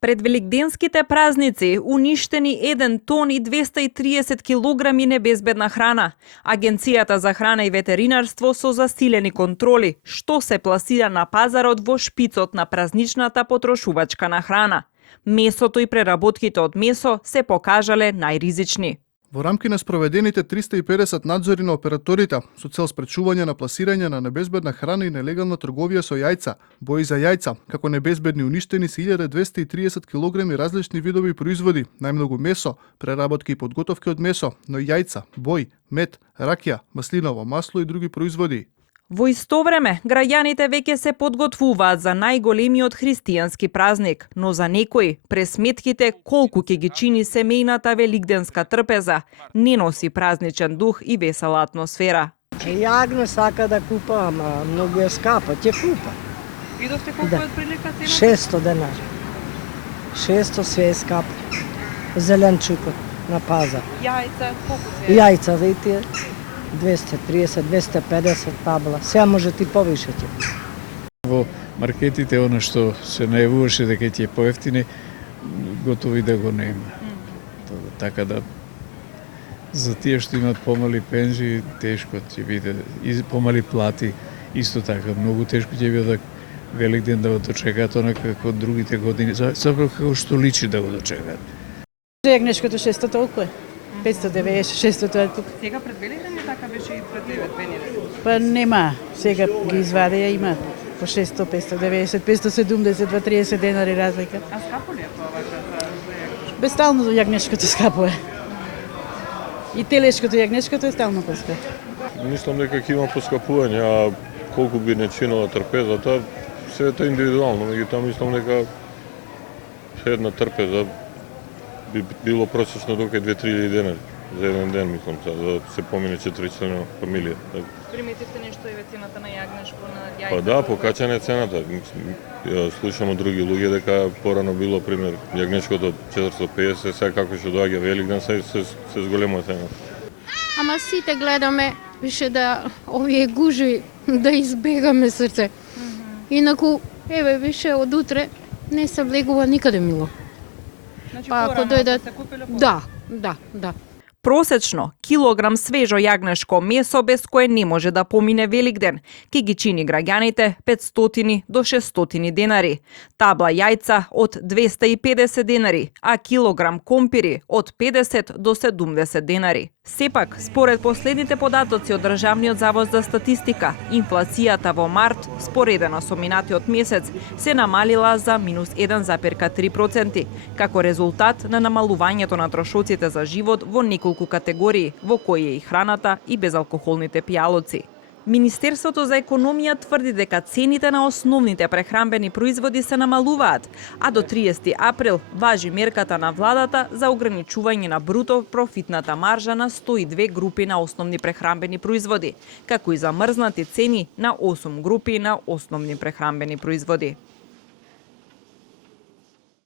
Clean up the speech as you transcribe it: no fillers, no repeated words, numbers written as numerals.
Пред великденските празници уништени 1 тон и 230 килограми небезбедна храна. Агенцијата за храна и ветеринарство со засилени контроли, што се пласира на пазарот во шпицот на празничната потрошувачка на храна. Месото и преработките од месо се покажале најризични. Во рамки на спроведените 350 надзори на операторите со цел спречување на пласирање на небезбедна храна и нелегална трговија со јајца, бои за јајца, како небезбедни уништени се 1230 килограми различни видови производи, најмногу месо, преработки и подготовки од месо, но и јајца, бои, мед, ракија, маслиново масло и други производи. Во исто време, граѓаните веќе се подготвуваат за најголемиот христијански празник, но за некои пресметките колку ќе ги чини семејната великденска трпеза, не носи празничен дух и весела атмосфера. Јагне сака да купа, ама многу е скапа, ќе купа. Видовте колку е прилика цена? 600 денари. 600 све е скапо. Зеленчукот на пазар. Јајца, колку се? Јајца, видите, 230, 250 табла. Сега може ти повише ќе. Во маркетите она што се најавуваше дека ќе е поевтине, готови да го нема. Така да за тие што имаат помали пензии, тешко ќе биде, и помали плати, исто така многу тешко ќе биде Великден да го дочекаат онака како другите години, заpravo како што личи да го дочекаат. Јагнешкото 600 толку е. 590, 600 е тука. Сега пред Великден е така беше и пред 9 деневи? Па нема, сега ги извадија има по 600, 590, 570, 230 денари разлика. А скапо ли е тоа вака? Бестално јагнешкото скапо е. И телешкото јагнешкото е стално поскапо. Мислам дека ќе има поскапување, а колку би не чинала трпезата, се е индивидуално, меѓутоа мислам дека една трпеза би било просечно дока 2-3 денари за еден ден, мислам, за да се помине 4-члена фамилија. Приметивте нешто и цената на јагнешко, на јајца? Па да, покачена е цената. Слушам од други луѓе дека порано било, пример, јагнешкото 450, сега како што доаѓа Великден, се зголема цената. Ама сите гледаме више да овие гужви да избегаме срце. Инаку, еве, више од утре не се влегува никаде мило. Значи, па ако дојдат, да. Просечно, килограм свежо јагнешко месо без кое не може да помине Великден, ки ги чини граѓаните 500 до 600 денари. Табла јајца од 250 денари, а килограм компири од 50 до 70 денари. Сепак, според последните податоци од Државниот завод за статистика, инфлацијата во март, споредена со минатиот месец, се намалила за минус 1,3%, како резултат на намалувањето на трошоците за живот во неколку категории, во кои е и храната и безалкохолните пијалоци. Министерството за економија тврди дека цените на основните прехранбени производи се намалуваат, а до 30 април важи мерката на владата за ограничување на бруто профитната маржа на 102 групи на основни прехранбени производи, како и замрзнати цени на 8 групи на основни прехранбени производи.